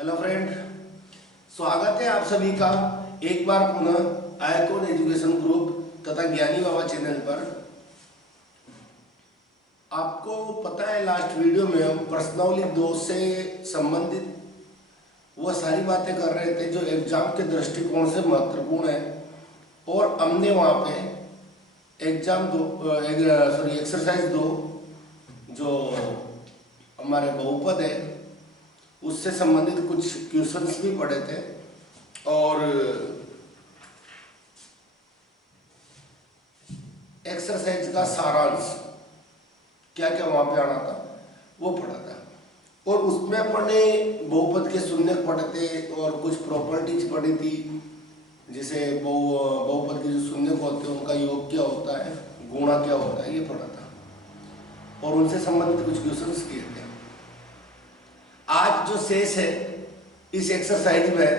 Hello friend, स्वागत है आप सभी का एक बार पुनः आईकॉन एजुकेशन ग्रुप तथा ज्ञानी बाबा चैनल पर। आपको पता है लास्ट वीडियो में हम प्रश्नावली 2 से संबंधित वह सारी बातें कर रहे थे जो एग्जाम के दृष्टिकोण से महत्वपूर्ण है, और हमने वहाँ पे एक्सरसाइज 2 जो हमारे बहुपद है उससे संबंधित कुछ क्वेश्चंस भी पढ़े थे, और एक्सरसाइज का सारांश क्या क्या वहां पे आना था वो पढ़ा था। और उसमें अपने बहुपद के शून्यक पढ़े थे और कुछ प्रॉपर्टीज पढ़ी थी, जैसे बहुपद के जो शून्यक होते हैं उनका योग क्या होता है, गुणा क्या होता है, ये पढ़ा था और उनसे संबंधित कुछ क्वेश्चंस किए थे। आज जो शेष है इस एक्सरसाइज में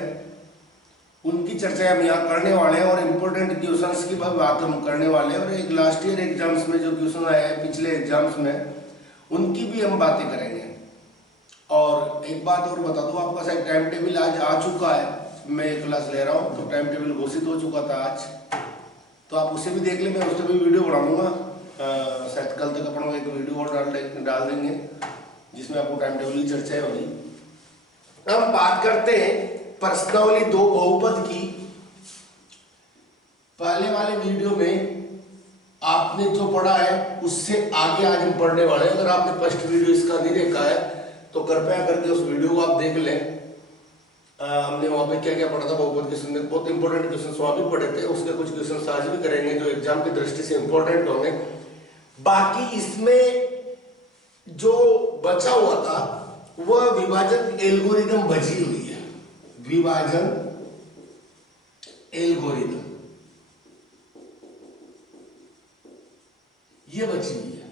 उनकी चर्चा हम यहाँ करने वाले हैं और इम्पोर्टेंट क्वेश्चंस की बात हम करने वाले हैं, और एक लास्ट ईयर एग्जाम्स में जो क्वेश्चन आए हैं पिछले एग्जाम्स में उनकी भी हम बातें करेंगे। और एक बात और बता दूं, आपका शायद टाइम टेबल आज आ चुका है, मैं क्लास ले रहा हूँ तो टाइम टेबल घोषित हो चुका था आज, तो आप उसे भी देख लें, मैं उस पर भी वीडियो बना दूंगा। शायद कल तक अपन एक वीडियो और डाल देंगे जिसमें आपको टाइम टेबल की चर्चा होगी। हम बात करते हैं प्रश्नावली 2 बहुपद की। पहले वाले वीडियो में आपने जो पढ़ा है उससे आगे आज हम पढ़ने वाले हैं। अगर आपने फर्स्ट वीडियो इसका नहीं देखा है तो कृपया करके उस वीडियो को आप देख लें। हमने वहां पे क्या क्या पढ़ा था बहुपद के संबंध, बहुत इंपॉर्टेंट क्वेश्चन वहां भी पढ़े थे, उसके कुछ क्वेश्चन आज भी करेंगे जो एग्जाम की दृष्टि से इंपॉर्टेंट होंगे। बाकी इसमें जो बचा हुआ था वह विभाजन एल्गोरिदम बची हुई है, विभाजन एल्गोरिदम ये बची हुई है।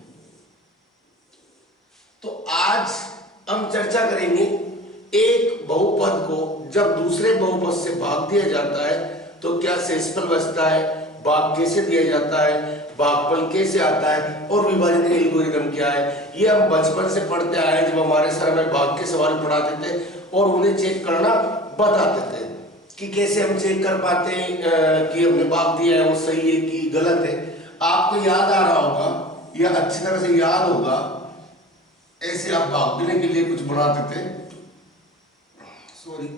तो आज हम चर्चा करेंगे एक बहुपद को जब दूसरे बहुपद से भाग दिया जाता है तो क्या शेषफल बचता है, भाग कैसे दिया जाता है, भागफल कैसे आता है, और विभाजन एल्गोरिदम क्या है। ये हम बचपन से पढ़ते आए हैं, जब हमारे सर में भाग के सवाल पढ़ाते थे और उन्हें चेक करना बताते थे कि कैसे हम चेक कर पाते हैं कि हमने भाग दिया है वो सही है कि गलत है। आपको याद आ रहा होगा या अच्छी तरह से याद होगा, ऐसे आप भाग देने के लिए कुछ बनाते थे, सॉरी,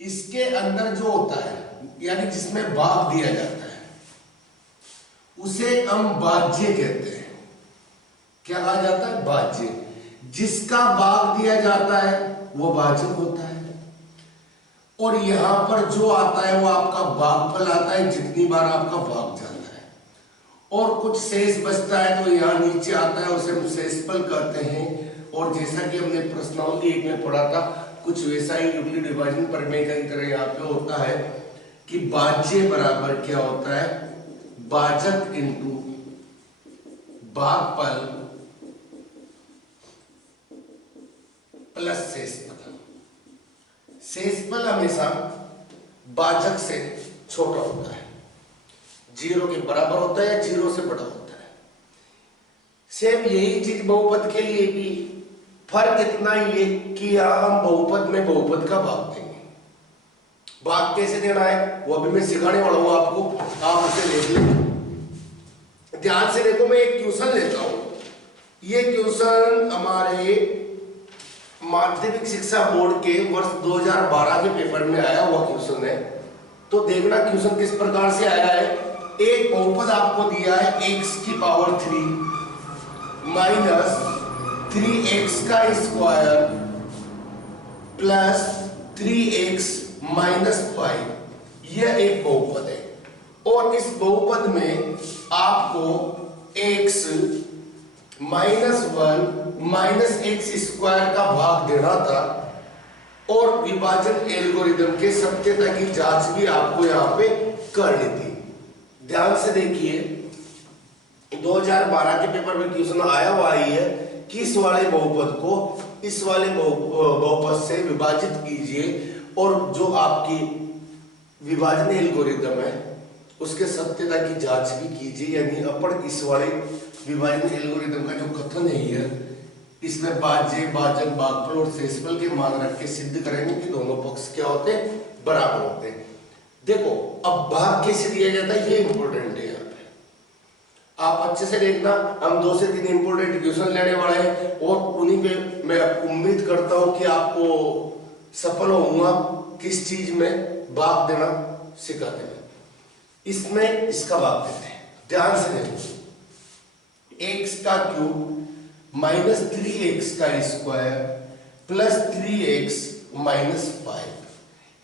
इसके अंदर जो होता है यानी जिसमें भाग दिया जाता है उसे हम भाज्य कहते हैं। क्या कहा जाता है? भाज्य। जिसका भाग दिया जाता है वो भाजक होता है, और यहां पर जो आता है वो आपका भागफल आता है, जितनी बार आपका भाग जाता है, और कुछ शेष बचता है तो यहां नीचे आता है, उसे हम शेषफल कहते हैं। और जैसा कि हमने प्रश्नावली 1 में पढ़ा था, कुछ वैसा ही यूक्लिड विभाजन प्रमेय की तरह यहाँ पे होता है कि भाज्य बराबर क्या होता है, भाजक इंटू भागफल प्लस शेषफल। शेषफल हमेशा भाजक से छोटा होता है, 0 के बराबर होता है या 0 से बड़ा होता है। सेम यही चीज बहुपद के लिए भी, फर्क इतना ही है कि यहां हम बहुपद में बहुपद का भाग देंगे। भाग कैसे देना है वो अभी मैं सिखाने वाला हूं आपको, आप उसे देख लें। ध्यान से देखो, मैं एक क्वेश्चन लेता हूं। ये क्वेश्चन हमारे माध्यमिक शिक्षा बोर्ड के वर्ष 2012 के पेपर में आया हुआ क्वेश्चन है। तो देखना क्वेश्चन किस प्रकार से आया है। एक बहुपद आपको दिया है x की पावर 3 माइनस 3x का स्क्वायर प्लस 3x माइनस 5, यह एक बहुपद है। और इस बहुपद में आपको x minus 1 minus x square का भाग देना था, और विभाजन एल्गोरिदम के सत्यता की जांच भी आपको यहाँ पे करनी थी। ध्यान से देखिए, 2012 के पेपर में क्वेश्चन आया हुआ ही है कि इस वाले बहुपद को इस वाले बहुपद से विभाजित कीजिए, और जो आपकी विभाजन एल्गोरिदम है उसके सत्यता की जांच भी कीजिए। यानी अपन इस वाले विभाजन एल्गोरिदम का जो कथन है इसमें भाज्य, भाजक, भागफल और शेषफल के मान रख के सिद्ध करेंगे कि दोनों पक्ष क्या होते हैं, बराबर होते हैं। देखो अब भाग कैसे दिया जाता है, ये इंपॉर्टेंट है। यहाँ पे आप अच्छे से देखना, हम 2 से 3 इंपॉर्टेंट क्वेश्चन लेने वाले हैं और उन्हीं पे मैं उम्मीद करता हूं कि आपको सफल होऊंगा किस चीज में भाग देना सिखाते हैं। इसमें इसका भाग देते हैं, ध्यान से देखो। एक्स का क्यूब माइनस 3x का स्क्वायर प्लस 3x माइनस 5,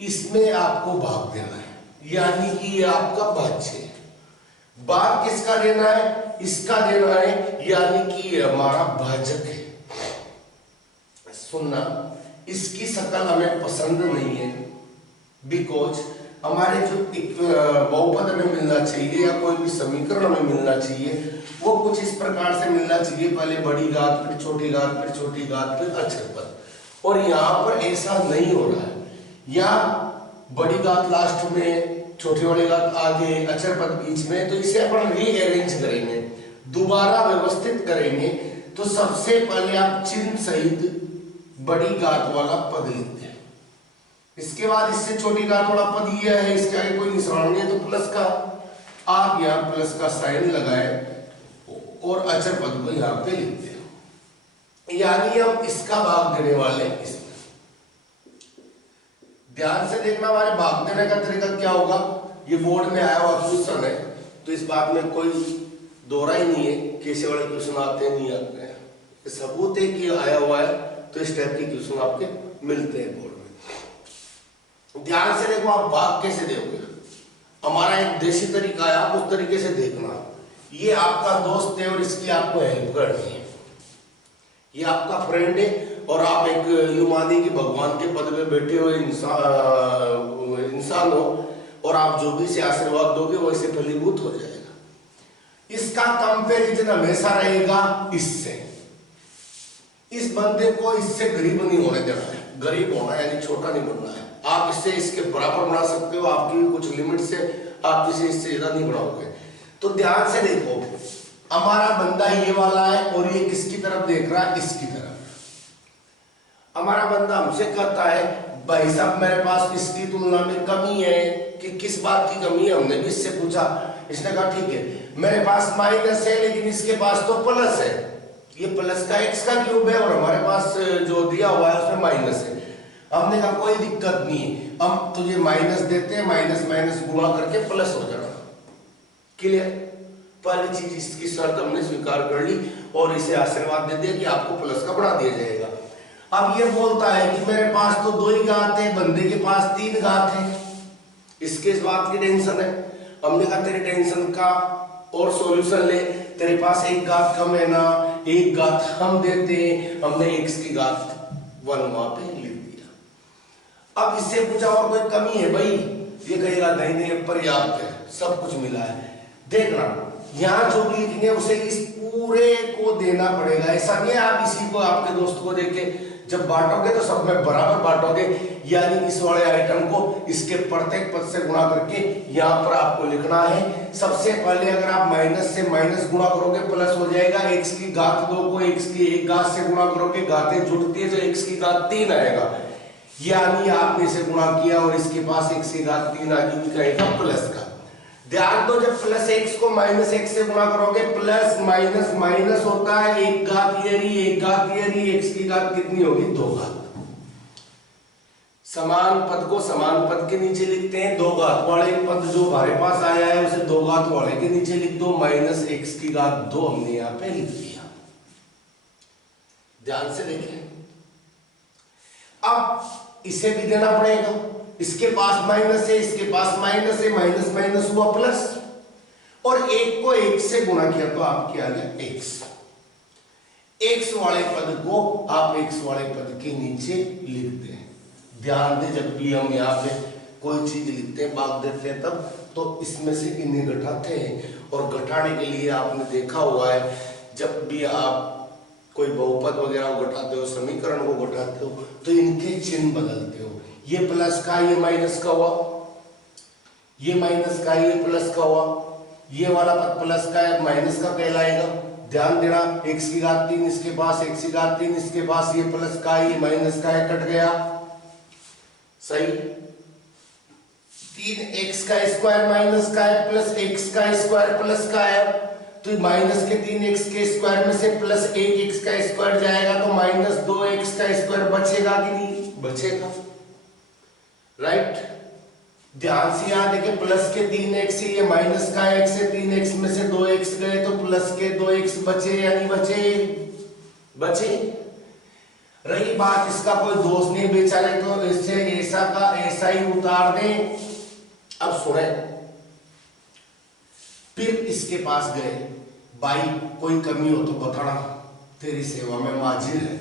इसमें आपको भाग देना है, यानी कि ये आपका भाज्य है। भाग किसका देना है, इसका देना है, यानी कि ये हमारा भाजक है। सुनना, इसकी शक्ल हमें पसंद नहीं है, बिकॉज हमारे जो बहुपद हमें मिलना चाहिए या कोई भी समीकरण हमें मिलना चाहिए वो कुछ इस प्रकार से मिलना चाहिए, पहले बड़ी घात, फिर छोटी घात, फिर छोटी घात, फिर अक्षर पद। और यहाँ पर ऐसा नहीं हो रहा है। यहाँ बड़ी घात लास्ट में, छोटी वाली घात आगे, अक्षर पद बीच में, तो इसे अपन रीअरेंज करेंगे, दोबारा व्यवस्थित करेंगे। तो सबसे पहले आप चिन्ह सहित बड़ी घात वाला पद लिखते हैं, इसके बाद इससे छोटी घात वाला पद ये है, इसके आगे कोई निशान नहीं है तो प्लस का, आप यहाँ प्लस का साइन लगाए और अक्षर पद को यहाँ पे लिखते हैं, यानी हम इसका भाग देने वाले हैं इसमें। ध्यान से देखना, हमारे भाग देने का तरीका क्या होगा, ये बोर्ड में आया हुआ क्वेश्चन है, तो इस बात में कोई दोहरा ही नहीं है कैसे वाले क्वेश्चन आते हैं नहीं आते हैं, सबूत है कि आया हुआ है, तो इस टाइप के क्वेश्चन आपके मिलते हैं बोर्ड में। ध्यान से देखो, आप भाग कैसे दोगे, हमारा एक देसी तरीका है, आप उस तरीके से देखना। ये आपका दोस्त है और इसकी आपको हेल्प करनी है, ये आपका फ्रेंड है और आप एक यूं मानिए कि भगवान के पद में बैठे हुए इंसान हो और आप जो भी से आशीर्वाद दोगे वो इससे फलीभूत हो जाएगा। इसका कंपैरिजन हमेशा रहेगा इससे, इस बंदे को इससे गरीब नहीं होने देना है, गरीब होना यानी छोटा नहीं बनना है। आप इससे इसके बराबर बना सकते हो, आपकी भी कुछ लिमिट से, आप इसे इससे ज्यादा नहीं बढ़ाओगे। तो ध्यान से देखो, हमारा बंदा ये वाला है और ये किसकी तरफ देख रहा है, इसकी तरफ। हमारा बंदा हमसे कहता है भाई साहब मेरे पास इसकी तुलना में कमी है, कि किस बात की कमी है, हमने भी इससे पूछा, इसने कहा ठीक है मेरे पास माइनस है लेकिन इसके पास तो प्लस है, ये प्लस का x का क्यूब है और हमारे पास जो दिया हुआ है उसमें माइनस है। हमने कहा कोई दिक्कत नहीं, हम तुझे माइनस देते हैं, माइनस माइनस गुणा करके प्लस हो जाना। क्लियर, पहली चीज इसकी शर्त हमने स्वीकार कर ली और इसे आशीर्वाद दे दिया कि आपको प्लस का बढ़ा दिया जाएगा। अब ये बोलता है कि मेरे पास तो 2 ही घात है, बंदे के पास 3 घात है, इसके इस बात की टेंशन है। हमने कहा तेरी टेंशन का और सॉल्यूशन ले, तेरे पास 1 घात कम है ना, 1 घात हम देते हैं, हमने x की घात 1 वहां पे लिख दिया। अब इससे पूछा और कोई कमी है भाई, ये कहेगा नहीं नहीं पर्याप्त है, सब कुछ मिला है। देखना यहाँ जो भी लिखेंगे उसे इस पूरे को देना पड़ेगा, ऐसा नहीं है आप इसी को आपके दोस्त को देके जब बांटोगे तो सब में बराबर बांटोगे, यानी इस वाले आइटम को इसके प्रत्येक पद से गुणा करके यहाँ पर आपको लिखना है। सबसे पहले अगर आप माइनस से माइनस गुणा करोगे प्लस हो जाएगा, x की घात 2 को x की 1 घात से गुणा करोगे, घातें जुड़ती है तो x की घात 3 आएगा, यानी आपने इसे गुणा किया और इसके पास x की घात 3 आ गई, कहेगा प्लस का। ध्यान दो, जब प्लस x को माइनस x से गुणा करोगे प्लस माइनस माइनस होता है, 1 घात ये रही, 1 घात ये रही, x की घात कितनी होगी 2 घात। समान पद को समान पद के नीचे लिखते हैं, 2 घात वाले पद जो हमारे पास आया है उसे 2 घात वाले के नीचे लिख दो, माइनस x की घात 2 हमने यहाँ पे लिख दिया। ध्यान से देखें, अब इसे भी देना पड़ेगा, इसके पास माइनस है, इसके पास माइनस है, माइनस माइनस हुआ प्लस, और 1 को 1 से गुणा किया तो आपके आ गया x। x वाले पद को आप x वाले पद के नीचे लिख दें। ध्यान दें, जब भी हम यहाँ पे कोई चीज लिखते हैं, भाग देते हैं, तब तो इसमें से इन्हें घटाते हैं, और घटाने के लिए आपने देखा हुआ है जब भी आप कोई बहुपद वगैरह को घटाते हो, समीकरण को घटाते हो, तो इनके चिन्ह बदलते हो। ये प्लस का ये माइनस का हुआ, ये माइनस का ये प्लस का हुआ, ये वाला पद प्लस का है माइनस का कहलाएगा। ध्यान देना, x की घात 3 इसके पास, x की घात 3 इसके पास, ये प्लस का है ये माइनस का है, कट गया, सही। 3x का स्क्वायर माइनस का है प्लस x का स्क्वायर प्लस का है, तो माइनस के 3x के स्क्वायर में से प्लस 1x का स्क्वायर जाएगा तो माइनस 2x का स्क्वायर बचेगा कि नहीं, बचेगा, राइट। ध्यान से यहां देखिए, प्लस के 3x ये माइनस का x है, 3x में से 2x गए तो प्लस के 2x बचे या नहीं बचे, बचे। रही बात इसका कोई दोष नहीं बेचारे, तो इससे ऐसा का ऐसा ही उतार दें। अब सुने, फिर इसके पास गए, भाई कोई कमी हो तो बताना, तेरी सेवा में हाजिर है।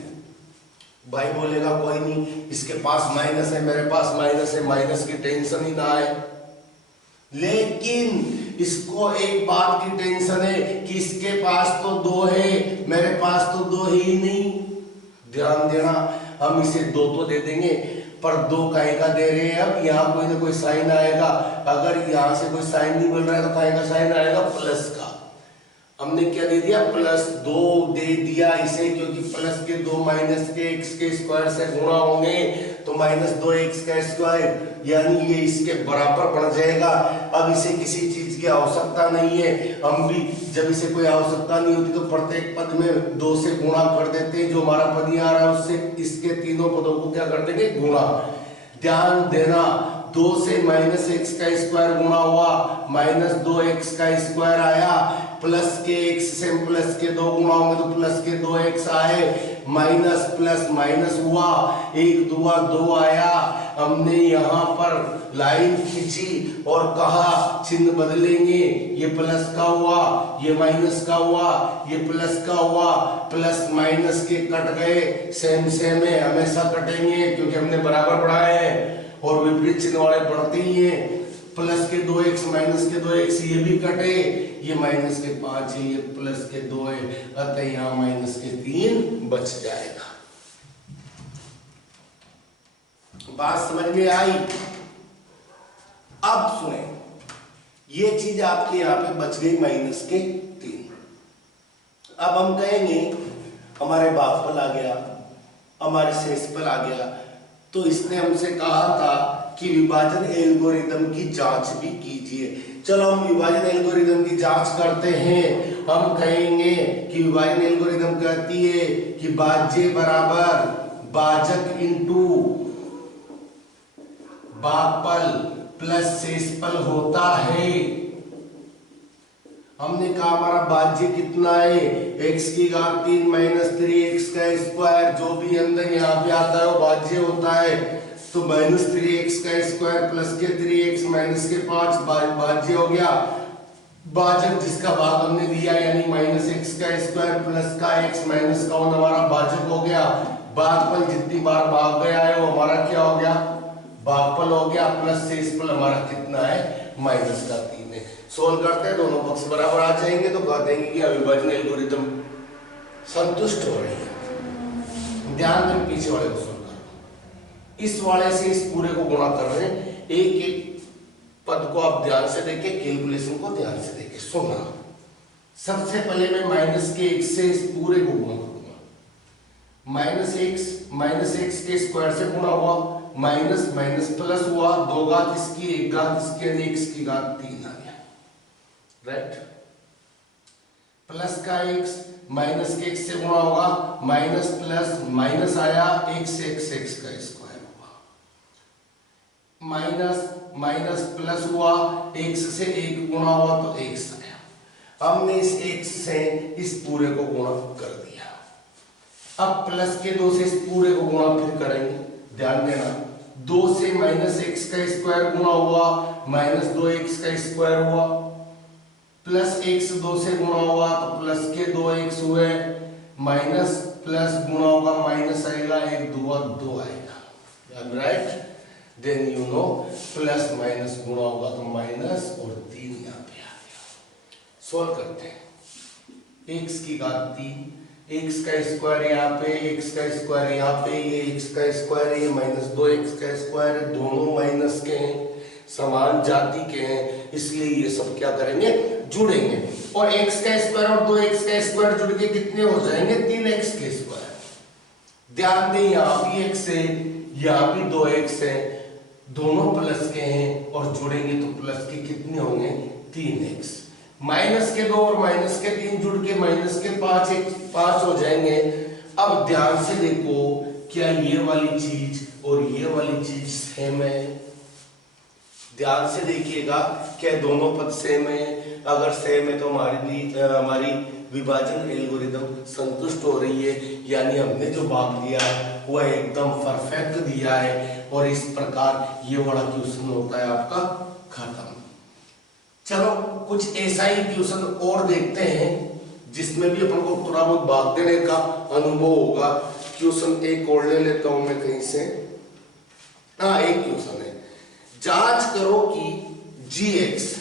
भाई बोलेगा कोई नहीं, इसके पास माइनस है मेरे पास माइनस है, माइनस की टेंशन ही ना आए। लेकिन इसको एक बात की टेंशन है कि इसके पास तो 2 है, मेरे पास तो 2 ही नहीं। ध्यान देना, हम इसे 2 तो दे देंगे, पर 2 काहे का दे रहे हैं, अब यहाँ कोई ना कोई साइन आएगा, अगर यहाँ से कोई साइन नहीं मिल रहा है तो काहे का साइन आएगा, प्लस का। हमने क्या दे दिया, प्लस 2 दे दिया इसे, क्योंकि प्लस के 2 माइनस के x के स्क्वायर से गुणा होंगे तो माइनस 2x का स्क्वायर, यानी ये इसके बराबर पड़ जाएगा। अब इसे किसी चीज की आवश्यकता नहीं है, हम भी जब इसे कोई आवश्यकता नहीं होती तो प्रत्येक पद में 2 से गुणा कर देते हैं, जो हमारा पद यहाँ आ रहा है उससे इसके तीनों पदों को क्या कर देंगे, गुणा। ध्यान देना, 2 से माइनस x का स्क्वायर गुणा हुआ, माइनस 2x का स्क्वायर आया, प्लस के x से प्लस के 2 गुणा होंगे तो प्लस के 2x आए, माइनस प्लस माइनस हुआ, 1 दूआ 2 आया। हमने यहाँ पर लाइन खींची और कहा चिन्ह बदलेंगे, ये प्लस का हुआ, ये माइनस का हुआ, ये प्लस का हुआ, प्लस माइनस के कट गए, सेम सेम है, हमेशा कटेंगे क्योंकि हमने बराबर पढ़ाए हैं, और विपरीत चिन्ह वाले पढ़ते ही हैं। प्लस के 2x माइनस के 2x ये भी कटे, ये माइनस के 5 है, ये प्लस के 2 है, अतः यहाँ माइनस के 3 बच जाएगा। बात समझ में आई? अब सुने, ये चीज आपके यहाँ पे बच गई माइनस के 3। अब हम कहेंगे हमारे भागफल आ गया, हमारे शेषफल आ गया, तो इसने हमसे कहा था कि विभाजन एल्गोरिदम की जांच भी कीजिए। चलो हम विभाजन एल्गोरिदम की जांच करते हैं। हम कहेंगे कि विभाजन एल्गोरिदम कहती है कि भाज्य बराबर भाजक इंटू भागफल प्लस शेषफल होता है। हमने कहा हमारा भाज्य कितना है, x की घात 3 माइनस 3x का स्क्वायर, जो भी अंदर यहाँ पे आता है वो भाज्य होता है, तो माइनस 3x का स्क्वायर प्लस के 3x माइनस के 5 भाज्य हो गया। भाजक जिसका भाग हमने दिया यानी माइनस x का स्क्वायर प्लस का x माइनस का 1 हमारा भाजक हो गया। भागफल जितनी बार भाग गया है वो हमारा क्या हो गया, भागफल हो गया, प्लस शेषफल हमारा कितना है, माइनस का 3 है। सोल्व करते हैं, दोनों पक्ष बराबर आ जाएंगे तो कह देंगे कि अविभाजन एल्गोरिथम संतुष्ट हो रही है। ध्यान दें, पीछे वाले को सोल्व करो, इस वाले से इस पूरे को गुणा कर रहे हैं। एक एक पद को आप ध्यान से देखें, कैलकुलेशन को ध्यान से देखें, सुनना। सबसे पहले मैं माइनस के 1 से इस पूरे को गुणा करूंगा। माइनस एक्स के स्क्वायर से गुणा हुआ, माइनस माइनस प्लस हुआ, 2 घात इसकी 1 घात इसके, x की घात 3 आ गया, राइट। प्लस का x माइनस के x से गुणा होगा, माइनस प्लस माइनस आया, x का स्क्वायर हुआ, माइनस माइनस प्लस हुआ, x से 1 गुणा हुआ तो x आया। हमने इस x से इस पूरे को गुणा कर दिया। अब प्लस के 2 से इस पूरे को गुणा फिर करेंगे। ध्यान देना, 2 से माइनस x का स्क्वायर गुणा हुआ, माइनस 2x का स्क्वायर हुआ, प्लस x 2 से गुणा हुआ तो प्लस के 2x हुए, माइनस प्लस गुणा होगा माइनस आएगा, 1 दूआ 2 आएगा, right. Then you know plus minus गुणा होगा तो माइनस और 3 यहाँ पे आ गया। सोल्व करते हैं, x की घात 3, x का स्क्वायर यहाँ पे, x का स्क्वायर यहाँ पे, ये x का स्क्वायर है, ये माइनस 2x का स्क्वायर है, दोनों माइनस के हैं, समान जाति के हैं, इसलिए ये सब क्या करेंगे, जुड़ेंगे और x का स्क्वायर और 2x का स्क्वायर जुड़ के कितने हो जाएंगे 3x के स्क्वायर। ध्यान दें यहाँ भी x है यहाँ भी 2x है, दोनों प्लस के हैं और जुड़ेंगे तो प्लस के कितने होंगे 3x। माइनस के 2 और माइनस के 3 जुड़ के माइनस के 5 हो जाएंगे। अब ध्यान से देखो क्या ये वाली चीज और ये वाली चीज सेम है? ध्यान से देखिएगा क्या दोनों पद सेम है? अगर सेम है तो हमारी विभाजन एल्गोरिथम संतुष्ट हो रही है, यानी हमने जो भाग दिया है वह एकदम परफेक्ट दिया है और इस प्रकार ये वाला क्वेश्चन होता है आपका खत्म। चलो कुछ ऐसा ही क्वेश्चन और देखते हैं जिसमें भी अपन को थोड़ा बहुत भाग देने का अनुभव होगा। क्वेश्चन एक और ले लेता हूं मैं कहीं से। हाँ, एक क्वेश्चन है, जांच करो कि gx,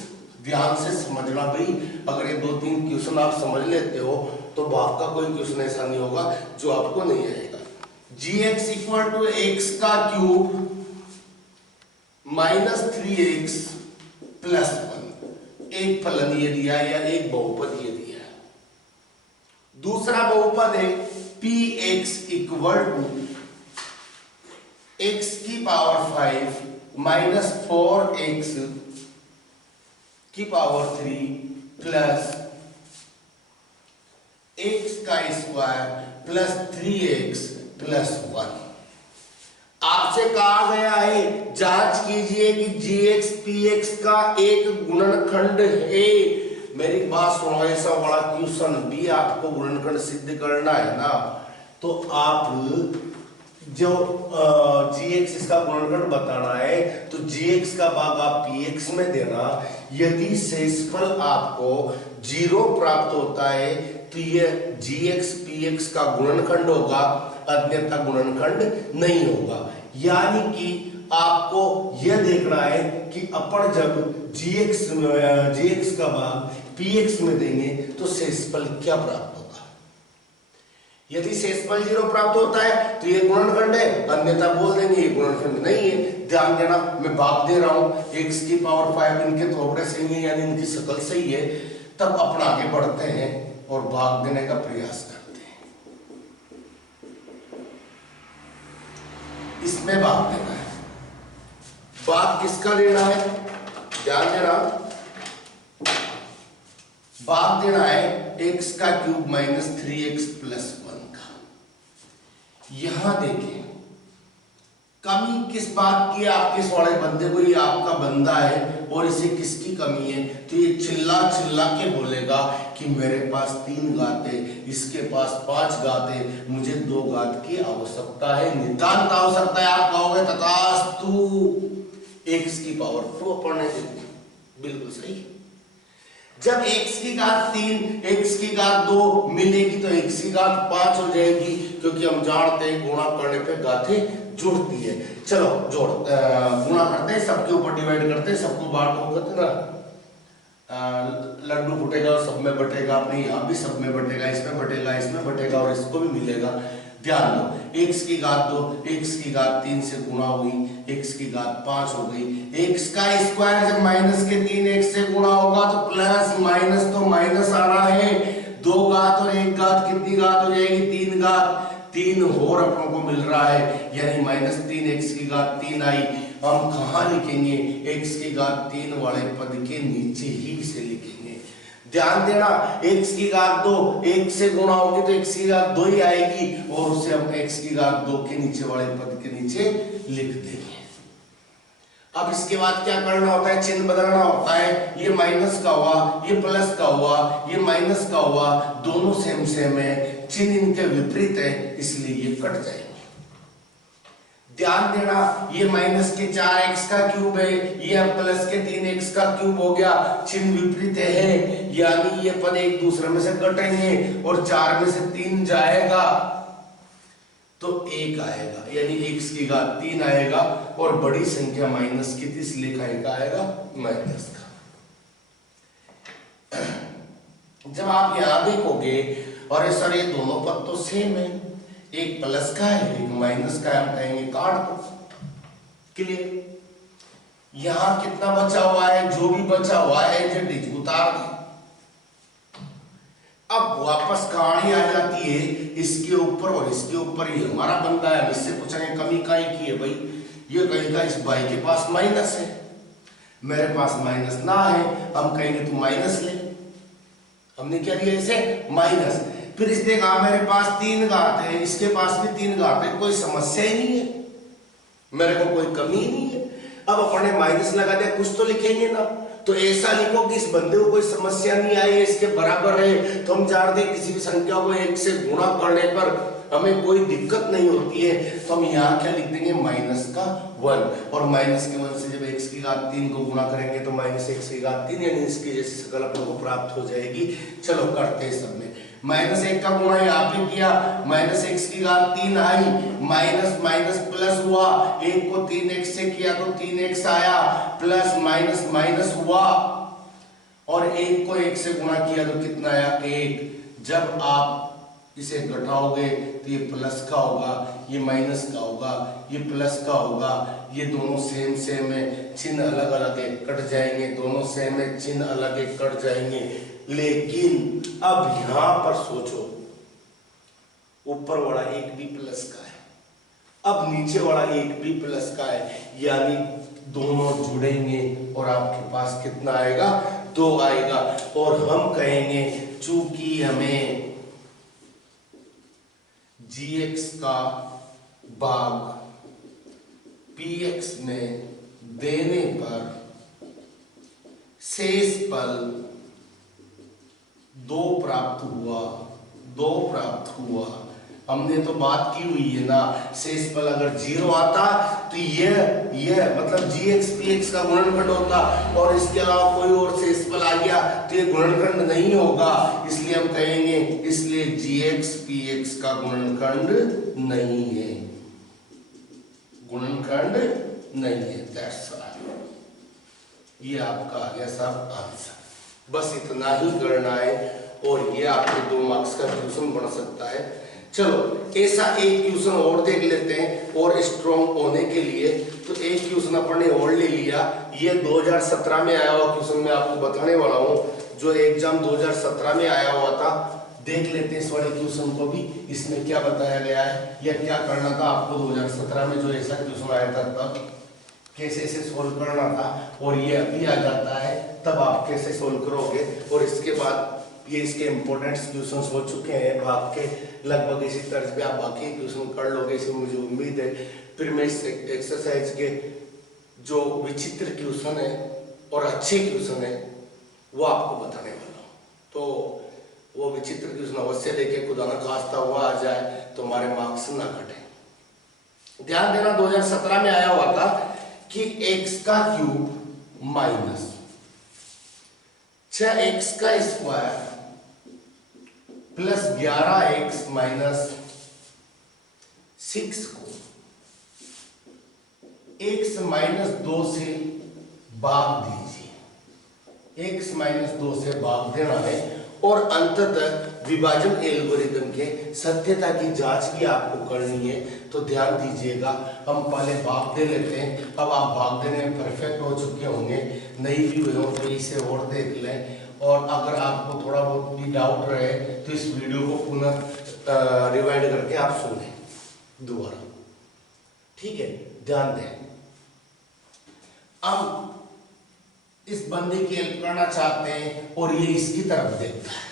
ध्यान से समझना भाई, अगर ये 2-3 क्वेश्चन आप समझ लेते हो तो भाग का कोई क्वेश्चन ऐसा नहीं होगा जो आपको नहीं आएगा। gx इक्वल टू x का क्यूब माइनस 3x प्लस 1, एक फलन ये दिया है या एक बहुपद ये दिया है। दूसरा बहुपद है px इक्वल टू x की पावर 5 माइनस 4x की पावर 3 प्लस x का स्क्वायर प्लस 3x प्लस 1। आपसे कहा गया है जांच कीजिए कि gx px का एक गुणनखंड है। मेरी बात सुनो, ऐसा बड़ा क्वेश्चन भी आपको गुणनखंड सिद्ध करना है ना, तो आप जो gx इसका गुणनखंड बताना है तो gx का भाग आप px में देना। यदि शेषफल आपको 0 प्राप्त होता है तो यह gx px का गुणनखंड होगा, अन्यथा गुणनखंड नहीं होगा। यानी कि आपको यह देखना है कि अपन जब gx का भाग px में देंगे तो शेषफल क्या प्राप्त होगा। यदि शेषफल 0 प्राप्त होता है तो ये गुणनखंड है, अन्यथा बोल देंगे ये गुणनखंड नहीं है। ध्यान देना, मैं भाग दे रहा हूं, x की पावर 5 इनके थोड़े सही है यानी इनकी शकल सही है। तब अपन आगे बढ़ते हैं और भाग देने का प्रयास करते हैं। इसमें भाग देना है, भाग किसका लेना है? ध्यान देना, भाग देना है x का क्यूब माइनस 3x प्लस 1 का। यहां देखें कमी किस बात की है? आपके स्वाड़े बंदे को, ये आपका बंदा है और इसे किसकी कमी है? तो ये चिल्ला चिल्ला के बोलेगा कि मेरे पास 3 घात है, इसके पास 5 घात है, मुझे 2 घात की आवश्यकता है, नितांत आवश्यकता है। आप कहोगे तथास्तु, x की पावर 2 अपन ने बिल्कुल सही। जब x की घात 3 x की घात 2 मिलेगी तो x की घात 5 हो जाएगी, क्योंकि हम जानते हैं गुणा करने पे घातें जुड़ती है। चलो गुणा करते हैं, सबके ऊपर डिवाइड करते हैं, सबको बांटो करते ना, लड्डू फूटेगा सब में बटेगा, अपने यहाँ भी सब में बटेगा, इसमें बटेगा, इसमें बटेगा और इसको भी मिलेगा। ध्यान दो, x की घात 2 x की घात 3 से गुणा हुई, x की घात 5 हो गई। x का स्क्वायर जब माइनस के 3x से गुणा होगा तो प्लस माइनस तो माइनस आ रहा है, 2 घात और 1 घात कितनी घात हो जाएगी? 3 घात। 3 और अपनों को मिल रहा है, यानी माइनस 3x की घात 3 आई। हम कहाँ लिखेंगे? x की घात 3 वाले पद के नीचे ही से लिखेंगे। ध्यान देना, x की घात 2 1 से गुणा होगी तो x की घात 2 ही आएगी और उसे हम x की घात 2 के नीचे वाले पद के नीचे लिख देंगे। अब इसके बाद क्या करना होता है? चिन्ह बदलना होता है। ये माइनस का हुआ, ये प्लस का हुआ, ये माइनस का हुआ, दोनों सेम सेम है, चिन्ह इनके विपरीत है, इसलिए ये कट जाएंगे। ध्यान देना, ये माइनस के 4x का क्यूब है, ये प्लस के 3x का क्यूब हो गया, चिन्ह विपरीत है, यानी ये पद एक दूसरे में से कटेंगे और 4 में से 3 जाएगा तो 1 आएगा, यानी x की घात 3 आएगा और बड़ी संख्या माइनस की थी इसलिए का आएगा माइनस का। जब आप यहां देखोगे और सर ये दोनों पद तो सेम है, एक प्लस का है एक माइनस का है, हम कहेंगे काट दो, क्लियर। यहां कितना बचा हुआ है? जो भी बचा हुआ है एज इट इज उतार दो, अब वापस कहानी आ जाती है इसके ऊपर और इसके ऊपर। ही हमारा बंदा है, हम इससे पूछेंगे कमी काहे की है भाई, ये कहेगा इस भाई के पास माइनस है, मेरे पास माइनस ना है, हम कहेंगे तू माइनस ले। हमने क्या दिया इसे माइनस। फिर इसने कहा मेरे पास 3 घात है, इसके पास भी 3 घात है, कोई समस्या ही नहीं है, मेरे को कोई कमी ही नहीं है। अब अपने माइनस लगा दिया, कुछ तो लिखेंगे ना, तो ऐसा लिखो कि इस बंदे को कोई समस्या नहीं आई, इसके बराबर है। तो हम जानते हैं किसी भी संख्या को 1 से गुणा करने पर हमें कोई दिक्कत नहीं होती है, तो हम यहाँ क्या लिख देंगे माइनस का 1, और माइनस के 1 से जब x की घात 3 को गुणा करेंगे तो माइनस x की घात 3 यानी इसकी जैसी शकल अपन को प्राप्त हो जाएगी। चलो करते हैं सब में। -1 का गुणा यहाँ पे किया, -x की घात 3 आई, माइनस माइनस प्लस हुआ, 1 को 3x से किया तो 3x आया, प्लस माइनस माइनस हुआ, और 1 को 1 से गुणा किया तो कितना आया 1। जब आप इसे घटाओगे तो ये प्लस का होगा, ये माइनस का होगा, ये प्लस का होगा, ये दोनों सेम सेम है, चिन्ह अलग अलग है कट जाएंगे, दोनों सेम है चिन्ह अलग है कट जाएंगे। लेकिन अब यहां पर सोचो, ऊपर वाला 1 भी प्लस का है, अब नीचे वाला 1 भी प्लस का है, यानी दोनों जुड़ेंगे और आपके पास कितना आएगा 2 आएगा। और हम कहेंगे चूंकि हमें gx का भाग px में देने पर शेष फल 2 प्राप्त हुआ। हमने तो बात की हुई है ना, शेष फल अगर 0 आता तो यह मतलब gx px का गुणनखंड होता, और इसके अलावा कोई और शेष फल आ गया तो ये गुणनखंड नहीं होगा, इसलिए हम कहेंगे इसलिए gx px का गुणनखंड नहीं है, गुणनखंड नहीं है। दैट्स ऑल, ये आपका आ गया सब आंसर। बस इतना ही करना है और ये आपके 2 मार्क्स का क्वेश्चन बन सकता है। चलो ऐसा एक क्वेश्चन और देख लेते हैं, और स्ट्रॉन्ग होने के लिए तो एक क्वेश्चन अपन ने और ले लिया। ये 2017 में आया हुआ क्वेश्चन मैं आपको बताने वाला हूँ, जो एग्जाम 2017 में आया हुआ था। देख लेते हैं इस वाले क्वेश्चन को भी, इसमें क्या बताया गया है या क्या करना था आपको 2017 में जो ऐसा क्वेश्चन आया था तब कैसे इसे सोल्व करना था, और ये अभी आ जाता है तब आप कैसे सोल्व करोगे। और इसके बाद ये इसके इंपॉर्टेंट क्वेश्चंस हो चुके हैं भाग के, लगभग इसी तरह से आप बाकी क्वेश्चन कर लोगे इसे मुझे उम्मीद है। फिर मैं इस एक्सरसाइज के जो विचित्र क्वेश्चन है और अच्छे क्वेश्चन है वो आपको बताने वाला हूँ, तो वो विचित्र क्वेश्चन अवश्य लेके खुदा न खास्ता हुआ आ जाए तो हमारे मार्क्स ना घटे। ध्यान देना 2017 में आया हुआ था कि x का क्यूब माइनस 6x का स्क्वायर प्लस 11x माइनस 6 को x माइनस 2 से भाग दीजिए। x माइनस 2 से भाग देना है और अंततः विभाजन एल्गोरिथम के सत्यता की जांच भी आपको करनी है। तो ध्यान दीजिएगा, हम पहले भाग दे लेते हैं। अब आप भाग देने में परफेक्ट हो चुके होंगे, नहीं भी हुए हो तो इसे और देख लें, और अगर आपको थोड़ा बहुत भी डाउट रहे तो इस वीडियो को पुनः रिवाइंड करके आप सुनें दोबारा, ठीक है। ध्यान दें, अब इस बंदे की हेल्प करना चाहते हैं और ये इसकी तरफ देखता है।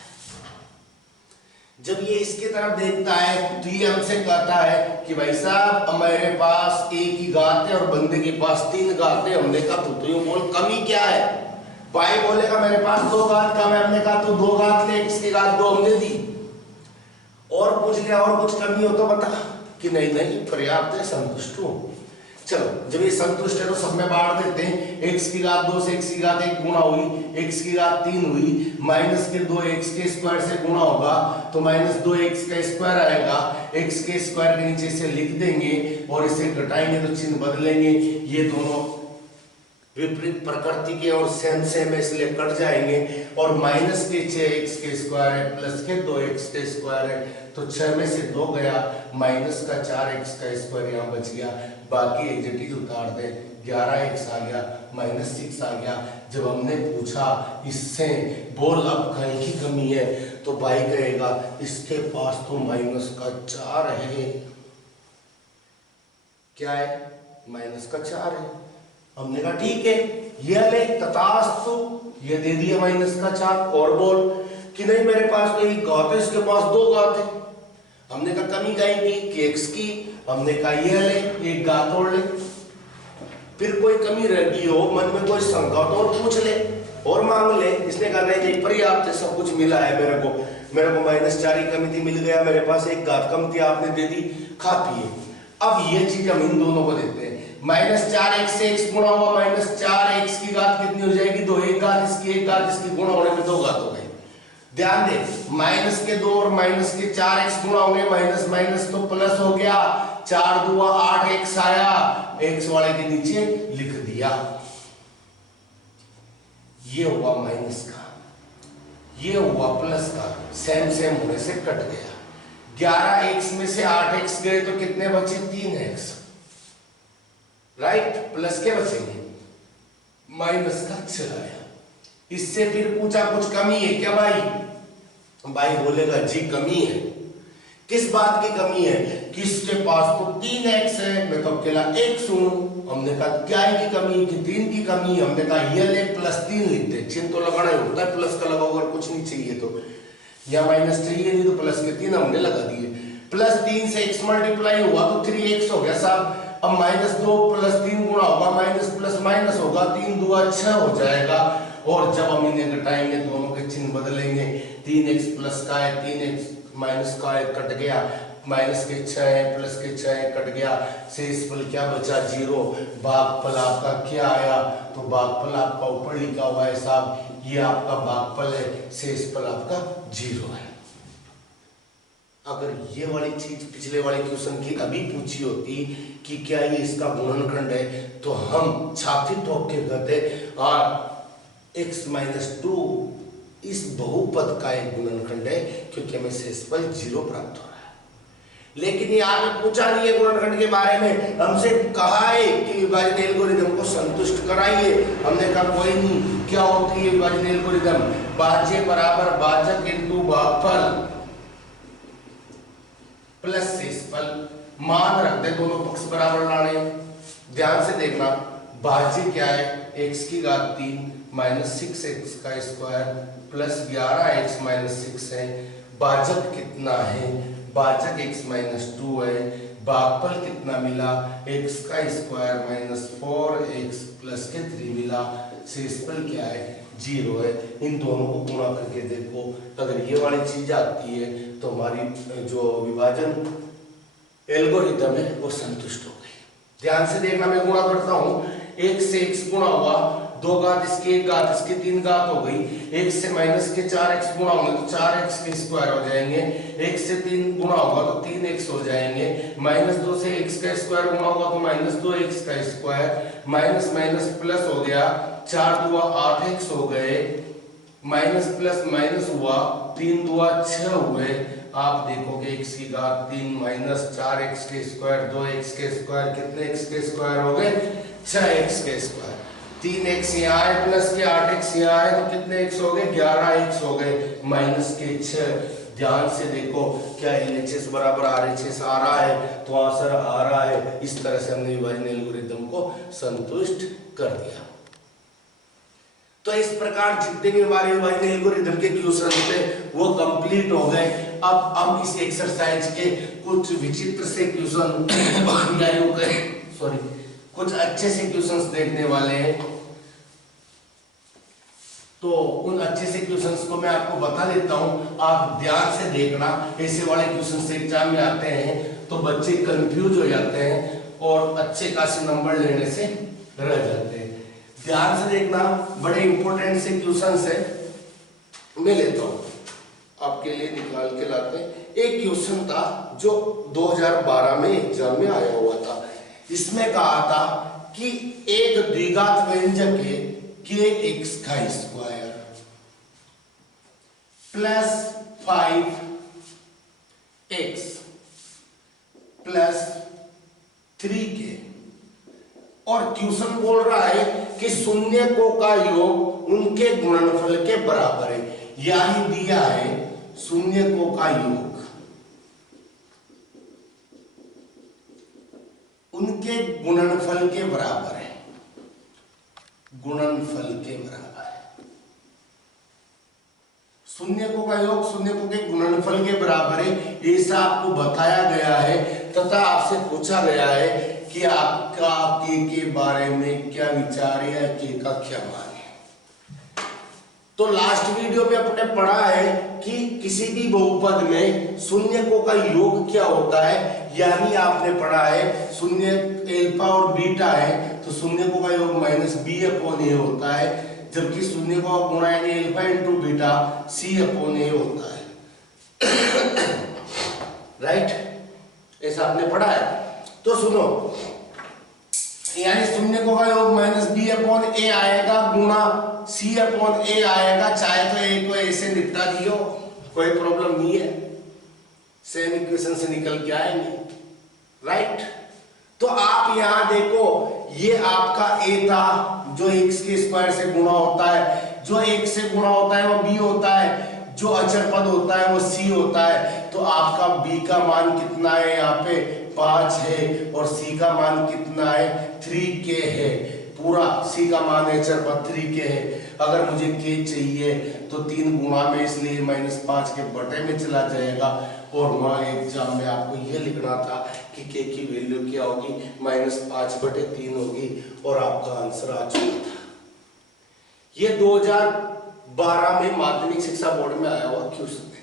जब ये इसकी तरफ देखता है तो ये हमसे कहता है कि भाई साहब मेरे पास एक ही घात है और बंदे के पास 3 घात है। हमने कहा तू तो यूं बोल कमी क्या है, भाई बोलेगा मेरे पास 2 घात कम है। हमने कहा तू 2 घात ले, x की घात 2 हमने दी, और पूछ लिया और कुछ कमी हो तो बता, कि नहीं नहीं पर्याप्त है, संतुष्ट हूं। चलो जब ये संतुष्ट है तो सब में बांट देते हैं। x की घात 2 से x की घात 1 गुणा हुई, x की घात 3 हुई, माइनस के 2x के स्क्वायर से गुणा होगा तो माइनस 2x का स्क्वायर आएगा। x के स्क्वायर के नीचे से लिख देंगे और इसे घटाएंगे तो चिन्ह बदलेंगे। ये दोनों विपरीत प्रकृति के और सेम सेम है इसलिए कट जाएंगे। और माइनस के 6x के स्क्वायर है प्लस के 2x के स्क्वायर है, तो 6 में से 2 गया, माइनस का 4x का स्क्वायर यहाँ बच गया। बाकी एग्जेक्टिव उतार दे, 11x आ गया, माइनस 6 आ गया। जब हमने पूछा इससे बोल अब कहीं की कमी है, तो भाई कहेगा इसके पास तो माइनस का 4 है। क्या है? माइनस का 4 है। हमने कहा ठीक है, ये ले तथास्तु, ये दे दिया माइनस का 4। और बोल कि नहीं मेरे पास तो एक घात है, इसके पास 2 घात है। हमने कहा कमी गाई की x की, हमने कहा ये ले एक घात और ले। फिर कोई कमी रह गई हो, मन में कोई शंका तो और पूछ ले और मांग ले। इसने कहा नहीं पर्याप्त सब कुछ मिला है मेरे को माइनस 4 की कमी थी, मिल गया, मेरे पास एक घात कम थी, आपने दे दी, खा पिए। अब ये चीज हम इन दोनों को देते हैं। -4x से x गुणा हुआ, -4x की घात कितनी हो जाएगी? 2, एक घात इसकी, एक घात इसकी, गुणा होने में 2 घात हो गई। ध्यान दे, माइनस के 2 और माइनस के 4x गुणा होंगे, माइनस माइनस तो प्लस हो गया, 4 दूआ 8x आया, x वाले के नीचे लिख दिया। ये हुआ माइनस का, ये हुआ प्लस का, सेम सेम होने से कट गया। 11x में से 8x गए तो कितने बचे? 3x, right. प्लस के बचेंगे, माइनस का चलाया। इससे फिर पूछा कुछ कमी है क्या भाई? भाई बोलेगा जी कमी है। किस बात की कमी है? किसके पास तो 3x है, मैं तो अकेला x हूं। हमने कहा क्या है की कमी? कि 3 की कमी। हमने कहा ये ले +3 लिखते, चिन्ह तो लगाना ही होता है, प्लस का लगाओ अगर कुछ नहीं चाहिए तो, या माइनस चाहिए नहीं तो प्लस के 3 हमने लगा दिए। +3 से x मल्टीप्लाई हुआ तो 3x हो गया साहब। अब -2 + 3 गुणा होगा, माइनस प्लस माइनस होगा, 3 दूआ 6 हो जाएगा। और जब हम इन्हें घटाएंगे दोनों के चिन्ह बदलेंगे, 3x प्लस का है, 3x माइनस का है, कट गया, माइनस के 6 है, प्लस के 6 है, कट गया, शेषफल क्या बचा? 0। भागफल आपका क्या आया? तो भागफल आपका ऊपर लिखा हुआ है साहब, ये आपका भागफल है, शेषफल आपका 0 है। अगर ये वाली चीज पिछले वाले क्वेश्चन की अभी पूछी होती कि क्या ये इसका गुणनखंड है, तो हम छाती ठोक के कहते और x - 2 इस बहुपद का एक गुणनखंड है, क्योंकि हमें शेषफल 0 प्राप्त हो रहा है। लेकिन यहाँ पे पूछा नहीं है गुणनखंड के बारे में, हमसे कहा है कि विभाजन एल्गोरिथम को संतुष्ट कराइए। हमने कहा कोई नहीं। क्या होती है विभाजन एल्गोरिथम? भाज्य बराबर भाजक इंटू भागफल प्लस शेषफल। मान रख दे, दोनों पक्ष बराबर लाने। ध्यान से देखना, भाज्य क्या है? x की घात 3 -6x का स्क्वायर प्लस 11x - 6 है। भाजक कितना है? भाजक x - 2 है। भागफल कितना मिला? x का स्क्वायर -4x प्लस के 3 मिला। शेषफल क्या है? 0 है। इन दोनों को गुणा करके देखो, अगर ये वाली चीज आती है तो हमारी जो विभाजन एल्गोरिथम है वो संतुष्ट हो गई। ध्यान से देखना, मैं गुणा करता हूं, 1 से x गुणा हुआ, 2 घात इसकी, 1 घात इसकी, 3 घात हो गई। 1 से माइनस के 4x गुणा होंगे तो 4x के स्क्वायर हो जाएंगे। 1 से 3 गुणा होगा तो 3x हो जाएंगे। -2 से x का स्क्वायर गुणा होगा तो -2x का स्क्वायर, माइनस माइनस प्लस हो गया, 4 दूआ 8x हो गए, माइनस प्लस माइनस हुआ, 3 दूआ 6 हुए। आप देखोगे x की घात 3 -4x के स्क्वायर, 2x के स्क्वायर, कितने x के स्क्वायर हो गए? 6x के स्क्वायर। 3x यहाँ आए प्लस के 8x यहाँ आए तो कितने x हो गए? 11x हो गए, माइनस के 6। ध्यान से देखो, क्या LHS बराबर RHS आ रहा है? तो आंसर आ रहा है। इस तरह से हमने विभाजन एल्गोरिथम को संतुष्ट कर दिया। तो इस प्रकार जितने भी हमारे विभाजन एल्गोरिथम के क्वेश्चन थे वो कंप्लीट हो गए। अब हम इस एक्सरसाइज के कुछ विचित्र से क्वेश्चन सॉरी कुछ अच्छे से क्वेश्चंस देखने वाले हैं। तो उन अच्छे से क्वेश्चंस को मैं आपको बता देता हूं, आप ध्यान से देखना। ऐसे वाले क्वेश्चंस एग्जाम में आते हैं तो बच्चे कंफ्यूज हो जाते हैं और अच्छे खासे नंबर लेने से रह जाते हैं। ध्यान से देखना, बड़े इंपॉर्टेंट से क्वेश्चंस है, मैं लेता हूं आपके लिए, निकाल के लाते हैं। एक क्वेश्चन था जो 2012 में एग्जाम में आया हुआ था। इसमें कहा था कि एक द्विघात व्यंजक है kx का square plus 5x plus 3k, और क्वेश्चन बोल रहा है कि शून्यकों का योग उनके गुणनफल के बराबर है। यही दिया है शून्यकों का योग उनके गुणनफल के बराबर है, गुणनफल के बराबर है। शून्यकों का योग शून्यकों के गुणनफल के बराबर है, ऐसा आपको बताया गया है तथा आपसे पूछा गया है कि आपका के बारे में क्या विचार है या के का क्या मान है। तो लास्ट वीडियो में अपने पढ़ा है कि किसी भी बहुपद में शून्यकों का योग क्या होता है, यानी आपने पढ़ा है शून्य अल्फा और बीटा है तो शून्यकों का योग माइनस बी अपॉन ए होता है, जबकि शून्यकों का गुणा यानी अल्फा इंटू बीटा सी अपॉन ए होता है। राइट, ऐसा आपने पढ़ा है। तो सुनो, यानी शून्यकों का योग माइनस बी अपॉन ए आएगा गुणा सी अपॉन ए आएगा। चाहे तो ए को ऐसे निपटा दियो, कोई प्रॉब्लम नहीं है, सेम इक्वेशन से निकल के आएंगे। राइट, तो आप यहां देखो, ये आपका ए था जो x के स्क्वायर से गुणा होता है, जो x से गुणा होता है वो b होता है, जो अचर पद होता है वो c होता है। तो आपका b का मान कितना है, यहाँ पे 5 है और c का मान कितना है 3k है। पूरा c का मान अचर पद 3k है। अगर मुझे k चाहिए तो 3 गुणा में, इसलिए -5 के बटे में चला जाएगा। और वहां एग्जाम में आपको यह लिखना था कि k की वैल्यू क्या होगी, -5/3 होगी और आपका आंसर आ चुका था। ये 2012 में माध्यमिक शिक्षा बोर्ड में आया हुआ क्वेश्चन है।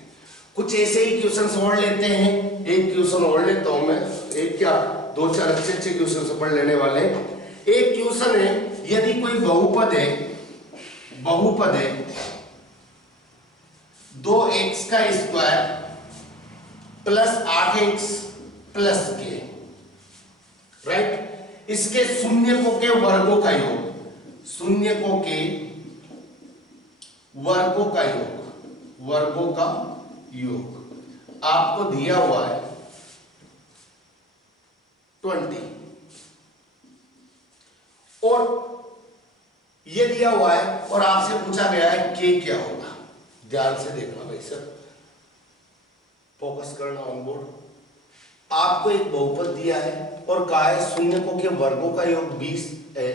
कुछ ऐसे ही क्वेश्चन और लेते हैं, एक क्वेश्चन और लेता हूं मैं, एक क्या 2-4 अच्छे क्वेश्चन से पढ़ लेने वाले। एक क्वेश्चन है, यदि कोई बहुपद है 2x का square plus 8x plus k, right, इसके शून्यकों के वर्गों का योग, शून्यकों के वर्गों का योग आपको दिया हुआ है 20 और ये दिया हुआ है और आपसे पूछा गया है k क्या होगा। ध्यान से देखना भाई सर, फोकस करना ऑन बोर्ड। आपको एक बहुपद दिया है और कहा है शून्यकों के वर्गों का योग 20 है,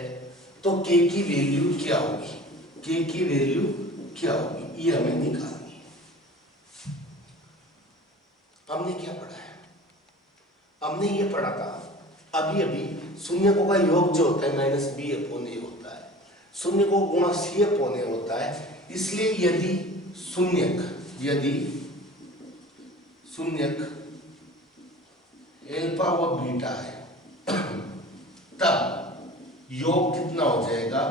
तो k की वैल्यू क्या होगी, k की वैल्यू क्या होगी, ये हमें निकालनी है। हमने क्या पढ़ा है, हमने ये पढ़ा था अभी शून्यकों का योग जो होता है -b अपॉन a होता है, शून्यकों गुणा c अपॉन a होता है। इसलिए यदि शून्यक अल्फा व बीटा है तब योग कितना हो जाएगा,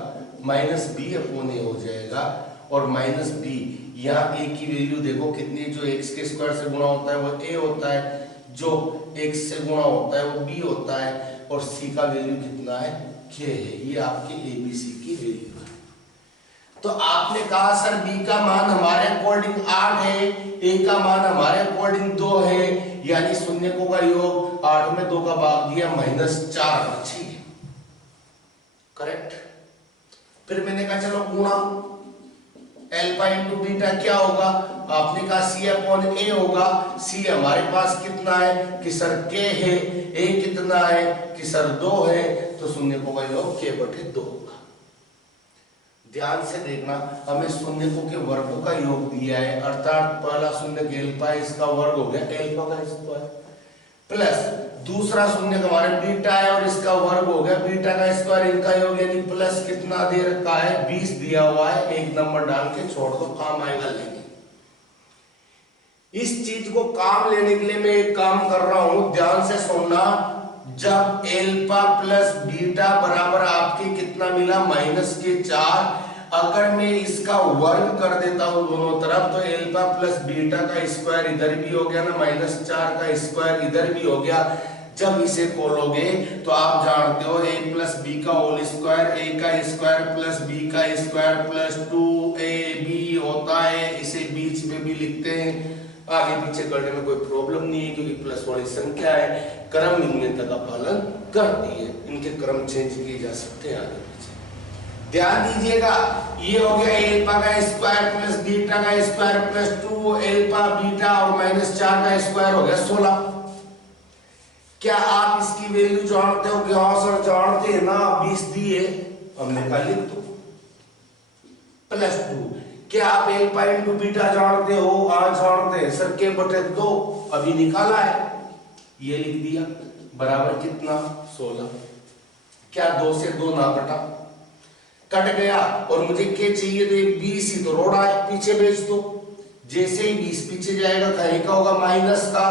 -b अपॉन a हो जाएगा। और -b यहाँ a की वैल्यू देखो कितनी, जो x के स्क्वायर से गुणा होता है वो a होता है, जो x से गुणा होता है वो b होता है, और c का वैल्यू कितना है k है। ये आपकी abc की वैल्यू है। तो आपने कहा सर b का मान हमारे अकॉर्डिंग 8 है, a का मान हमारे अकॉर्डिंग 2 है, यानी शून्यकों का योग 8 में 2 का भाग दिया -4 बची है। करेक्ट। फिर मैंने कहा चलो गुणा अल्फा इंटू बीटा क्या होगा, आपने कहा c अपॉन a होगा। c हमारे पास कितना है कि सर k है, a कितना है कि सर 2 है, तो शून्यकों का योग k/2 होगा। ध्यान से देखना, हमें शून्यकों के वर्गों का योग दिया है, अर्थात पहला शून्यक अल्फा, इसका वर्ग हो गया अल्फा का स्क्वायर, प्लस दूसरा शून्यक हमारे बीटा है और इसका वर्ग हो गया बीटा का स्क्वायर, इनका योग यानी प्लस कितना दे रखा है 20 दिया हुआ है, एक नंबर डाल के छोड़ दो, काम आएगा लेंगे। इस चीज को काम लेने के लिए मैं एक काम कर रहा हूं, ध्यान से सुनना। जब अल्फा प्लस बीटा बराबर आपके कितना मिला -4, अगर मैं इसका वर्ग कर देता हूं दोनों तरफ तो अल्फा प्लस बीटा का स्क्वायर इधर भी हो गया ना, -4 का स्क्वायर इधर भी हो गया। जब इसे खोलोगे तो आप जानते हो a प्लस बी का होल स्क्वायर, a का स्क्वायर प्लस b का स्क्वायर प्लस 2ab होता है। इसे बीच में भी लिखते हैं, आगे पीछे करने में कोई प्रॉब्लम नहीं है क्योंकि प्लस वाली संख्या है, क्रम इनमें का पालन करती है, इनके क्रम चेंज किए जा सकते हैं आगे पीछे। ध्यान दीजिएगा, ये हो गया एल्फा का स्क्वायर प्लस बीटा का स्क्वायर प्लस 2 एल्फा बीटा और -4 का स्क्वायर हो गया 16। क्या आप इसकी वैल्यू जानते हो कि हाँ सर जानते हैं ना, 20 दिए हमने कहा लिख दो प्लस 2। क्या आप एल्फा इंटू बीटा जानते हो? हाँ जानते हैं सर, के बटे 2 अभी निकाला है, ये लिख दिया बराबर कितना 16। क्या 2 से 2 ना कटा, कट गया और मुझे के चाहिए तो ये 20 ही तो रोड आए पीछे भेज दो। जैसे ही 20 पीछे जाएगा कहीं का होगा माइनस का,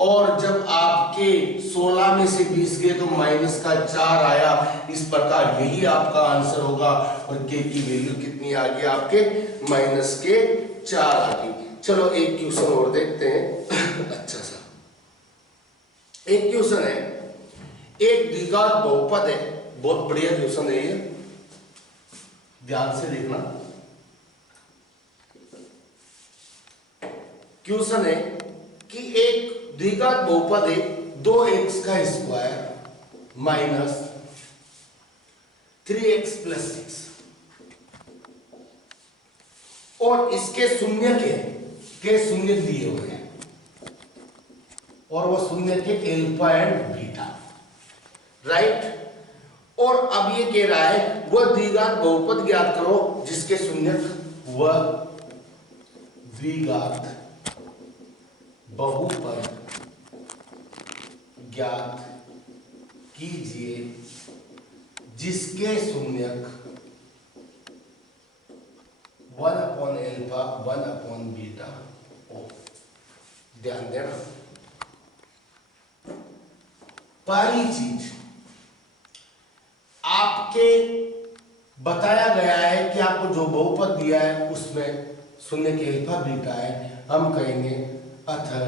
और जब आपके 16 में से 20 गए तो -4 आया। इस प्रकार यही आपका आंसर होगा और के की वैल्यू कितनी आ गई आपके -4 आ गई। चलो एक क्वेश्चन और देखते हैं अच्छा सा एक क्वेश्चन है, एक द्विघात बहुपद है, बहुत बढ़िया क्वेश्चन है ये, ध्यान से देखना। क्वेश्चन है कि एक द्विघात बहुपद है 2x का स्क्वायर माइनस 3x प्लस 6 और इसके शून्य के शून्य दिए हुए हैं और वो शून्य के एल्फा एंड बीटा, राइट। और अब ये कह रहा है वह द्विघात बहुपद ज्ञात करो जिसके शून्यक वह द्विघात बहुपद ज्ञात कीजिए जिसके शून्यक 1/α 1/बीटा हो। ध्यान देना, पहली चीज आपके बताया गया है कि आपको जो बहुपद दिया है उसमें शून्य के अल्फा बीटा है, हम कहेंगे अतः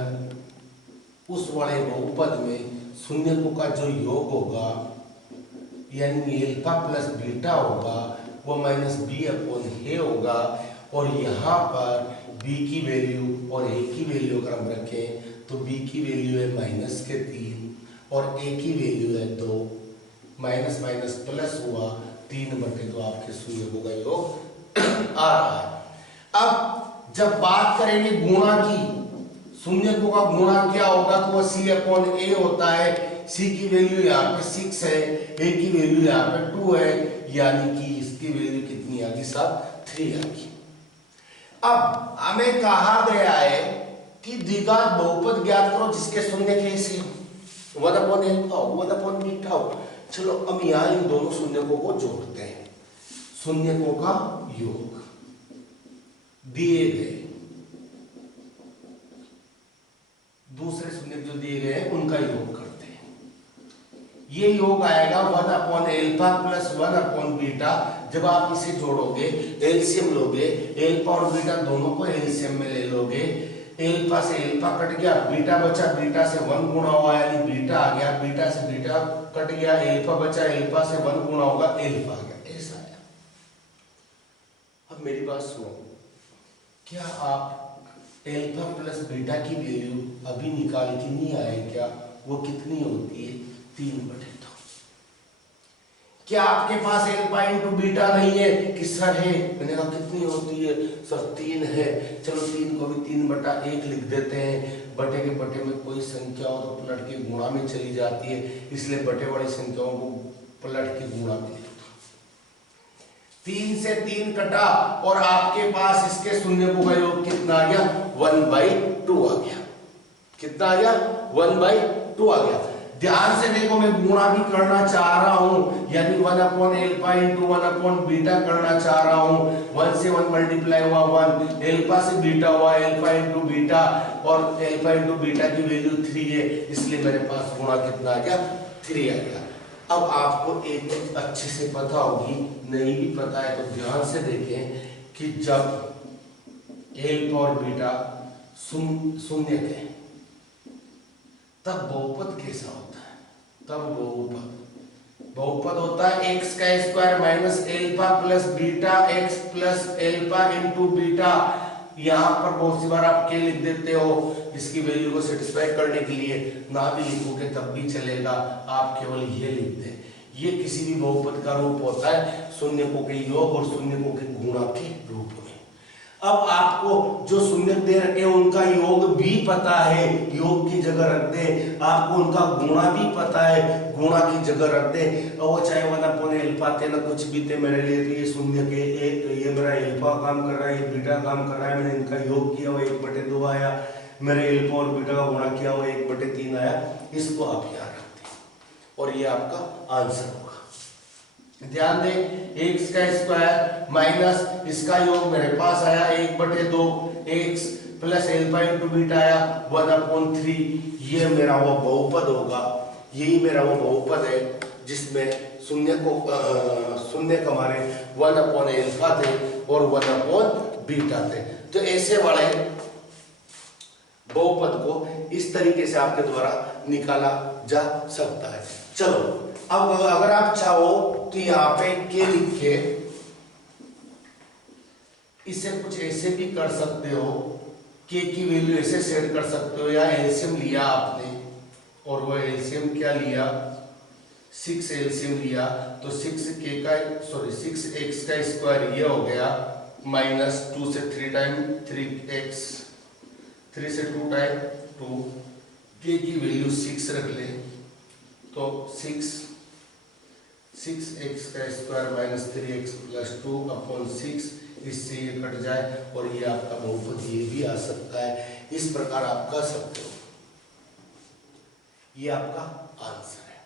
उस वाले बहुपद में शून्यकों का जो योग होगा यानी अल्फा प्लस बीटा होगा वो -b/a होगा। और यहाँ पर b की वैल्यू और a की वैल्यू अगर हम रखें तो b की वैल्यू है -3 और a की वैल्यू है 2, माइनस माइनस प्लस हुआ 3/2 आपके शून्यकों का योग आ रहा है। अब जब बात करेंगे गुणा की, शून्यकों का गुणा क्या होगा तो वह c/a होता है। c की वैल्यू यहाँ पे 6 है, a की वैल्यू यहाँ पे 2 है, यानी कि इसकी वैल्यू कितनी आ गई साहब 3 आ गई। अब हमें कहा गया है कि द्विघात बहुपद ज्ञात करो जिसके शून्य के से 1/α 1/बीटा हो। चलो अब यहां इन दोनों शून्यकों को जोड़ते हैं, शून्यकों का योग दिए गए दूसरे शून्यक जो दिए गए हैं उनका योग करते हैं। ये योग आएगा 1/α प्लस 1/बीटा। जब आप इसे जोड़ोगे एलसीएम लोगे, एल्फा और बीटा दोनों को एलसीएम में ले लोगे, एल्फा से एल्फा कट गया, बीटा बचा, बीटा से 1 गुणा हुआ यानी बीटा आ गया, बीटा से बीटा कट गया, एल्फा बचा, एल्फा से 1 गुणा होगा, एल्फा आ गया, ऐसा आया। अब मेरी बात सुनो, क्या आप एल्फा प्लस बीटा की वैल्यू अभी निकाल के नहीं आए क्या? वो कितनी होती है 3/2। क्या आपके पास एल्फा इंटू बीटा नहीं है कि सर है? मैंने कहा कितनी होती है सर 3 है। चलो 3 को भी 3/1 लिख देते हैं। बटे के बटे में कोई संख्या हो तो पलट के गुणा में चली जाती है, इसलिए बटे वाली संख्याओं को पलट के गुणा में लिख दो। 3 से 3 कटा और आपके पास इसके शून्यकों का योग कितना आ गया 1/2 आ गया। कितना आ गया 1/2 आ गया। ध्यान से देखो, मैं गुणा भी करना चाह रहा हूं यानी 1/α इंटू 1/बीटा करना चाह रहा हूं। 1 से 1 मल्टीप्लाई हुआ 1, एल्फा से बीटा हुआ एल्फा इंटू बीटा, और एल्फा इंटू बीटा की वैल्यू 3 है, इसलिए मेरे पास गुणा कितना आ गया 3 आ गया। अब आपको एक चीज अच्छे से पता होगी, नहीं भी पता है तो ध्यान से देखें कि जब एल्फा और बीटा शून्य के तब बहुपद कैसा होता है? तब बहुपद होता है x का square minus alpha plus beta x plus alpha into beta. यहाँ पर बहुत सी बार आप के लिख देते हो इसकी वैल्यू को सेटिस्फाई करने के लिए, ना भी लिखोगे तब भी चलेगा, आप केवल ये लिख दें ये किसी भी बहुपद का रूप होता है शून्यकों के योग और शून्यकों के गुणा के रूप में। अब आपको जो शून्य दे रखे हैं उनका योग भी पता है, योग की जगह रख दे। आपको उनका गुणा भी पता है, गुणा की जगह रख दे। और वो चाहे 1 अल्फा थे ना कुछ भी थे मेरे लिए, तो ये शून्य के एक, ये मेरा अल्फा काम कर रहा है, ये बीटा काम कर रहा है, मैंने इनका योग किया वो 1/2 आया, मेरे अल्फा और बीटा का गुणा किया वो 1/3 आया। इसको आप याद रखते हैं और ये आपका आंसर होगा। ध्यान दें, x का स्क्वायर माइनस इसका योग मेरे पास आया 1/2, x plus alpha into beta आया 1/3। ये मेरा वो बहुपद होगा, यही मेरा वो बहुपद है जिसमें शून्य का हमारे 1/अल्फा थे और 1/बीटा थे। तो ऐसे वाले बहुपद को इस तरीके से आपके द्वारा निकाला जा सकता है। चलो अब अगर आप चाहो तो यहाँ पे के लिख के इसे कुछ ऐसे भी कर सकते हो, के की वैल्यू ऐसे सेट कर सकते हो, या एलसीएम लिया आपने और वो एलसीएम क्या लिया 6 एलसीएम लिया तो 6x का स्क्वायर ये हो गया माइनस 2 से 3 टाइम 3x, 3 से 2 टाइम 2, के की वैल्यू 6 रख ले तो 6x का स्क्वायर माइनस 3x प्लस 2/6, इससे ये कट जाए और ये आपका बहुपद ये भी आ सकता है। इस प्रकार आप कर सकते हो, ये आपका आंसर है।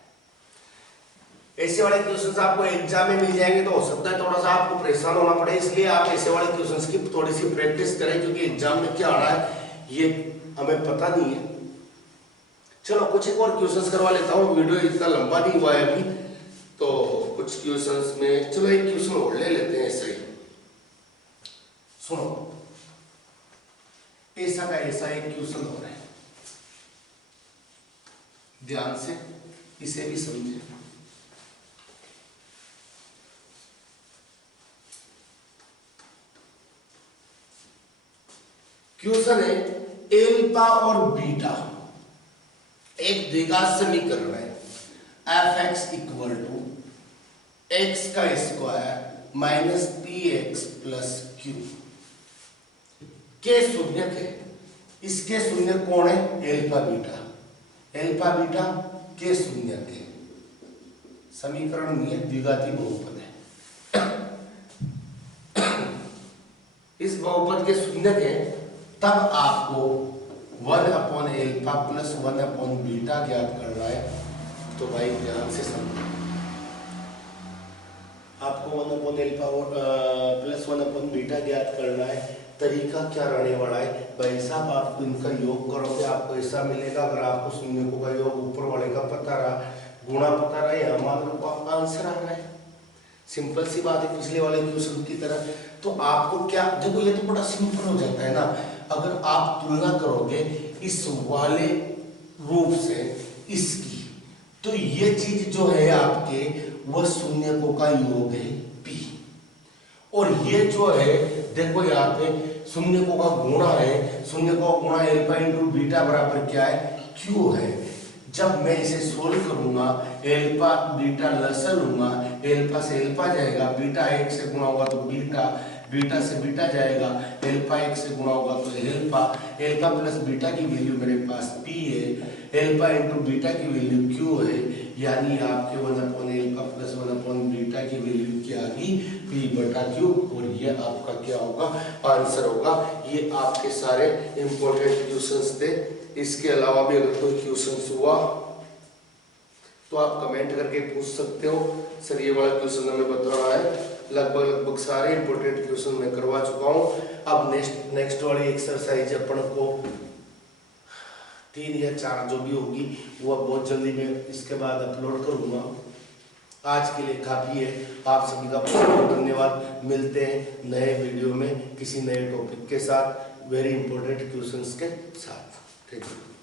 ऐसे वाले क्वेश्चंस आपको एग्जाम में मिल जाएंगे तो हो सकता है थोड़ा सा आपको परेशान होना पड़े, इसलिए आप ऐसे वाले क्वेश्चंस की थोड़ी सी प्रैक्टिस करें, क्योंकि एग्जाम में क्या आना है ये हमें पता नहीं है। चलो कुछ एक और क्वेश्चंस करवा लेता हूँ, वीडियो इतना लंबा नहीं हुआ है अभी, तो कुछ क्वेश्चंस में चलो एक क्वेश्चन और ले लेते हैं। ऐसा ही सुनो, ऐसा का ऐसा एक क्वेश्चन हो रहा है, ध्यान से इसे भी समझे। क्वेश्चन है एल्फा और बीटा एक द्विघात समीकरण है, f(x) = x का square minus px plus q के शून्यक है। इसके शून्यक कौन है? एल्फा बीटा, एल्फा बीटा के शून्यक है। समीकरण नहीं है, द्विघाती बहुपद है। इस बहुपद के शून्यक है, तब आपको 1/अल्फा प्लस 1/बीटा ज्ञात करना है। तो भाई ध्यान से समझो, आपको 1/अल्फा प्लस 1/बीटा ज्ञात करना है। तरीका क्या रहने वाला है भाई साहब, आपको इनका योग करोगे आपको ऐसा मिलेगा। अगर आपको शून्यकों का योग ऊपर वाले का पता रहा, गुणा पता रहा, या मान लो आपका आंसर आ रहा है। सिंपल सी बात है, पिछले वाले क्वेश्चन की तरह। तो आपको क्या देखो, ये तो बड़ा सिंपल हो जाता है ना। अगर आप तुलना करोगे इस वाले रूप से इसकी, तो ये चीज जो है आपके वह शून्यकों का योग है p, और ये जो है देखो यहाँ पे शून्यकों का गुणा है, शून्यकों का गुणा अल्फा इंटू बीटा बराबर क्या है? q है। जब मैं इसे सोल्व करूंगा, अल्फा बीटा लसा लूंगा, अल्फा से अल्फा जाएगा, बीटा 1 से गुणा होगा तो बीटा, बीटा से बीटा जाएगा, अल्फा 1 से गुणा होगा तो अल्फा, अल्फा प्लस बीटा की वैल्यू मेरे पास p है, अल्फा इंटू बीटा की वैल्यू q है, यानी आपके 1/अल्फा प्लस 1/बीटा की वैल्यू क्या आ गई? p/q, और ये आपका क्या होगा? आंसर होगा। ये आपके सारे इंपॉर्टेंट क्वेश्चंस थे। इसके अलावा भी अगर कोई क्वेश्चंस हुआ तो आप कमेंट करके पूछ सकते हो। सर ये वाला क्वेश्चन हमें बताना है। लगभग सारे इंपॉर्टेंट क्वेश्चन मैं करवा चुका हूँ। अब नेक्स्ट वाली एक्सरसाइज अपन को 3 या 4 जो भी होगी वो बहुत जल्दी मैं इसके बाद अपलोड करूँगा। आज के लिए काफ़ी है। आप सभी का बहुत बहुत धन्यवाद। मिलते हैं नए वीडियो में किसी नए टॉपिक के साथ, वेरी इंपॉर्टेंट क्वेश्चंस के साथ। Thank you.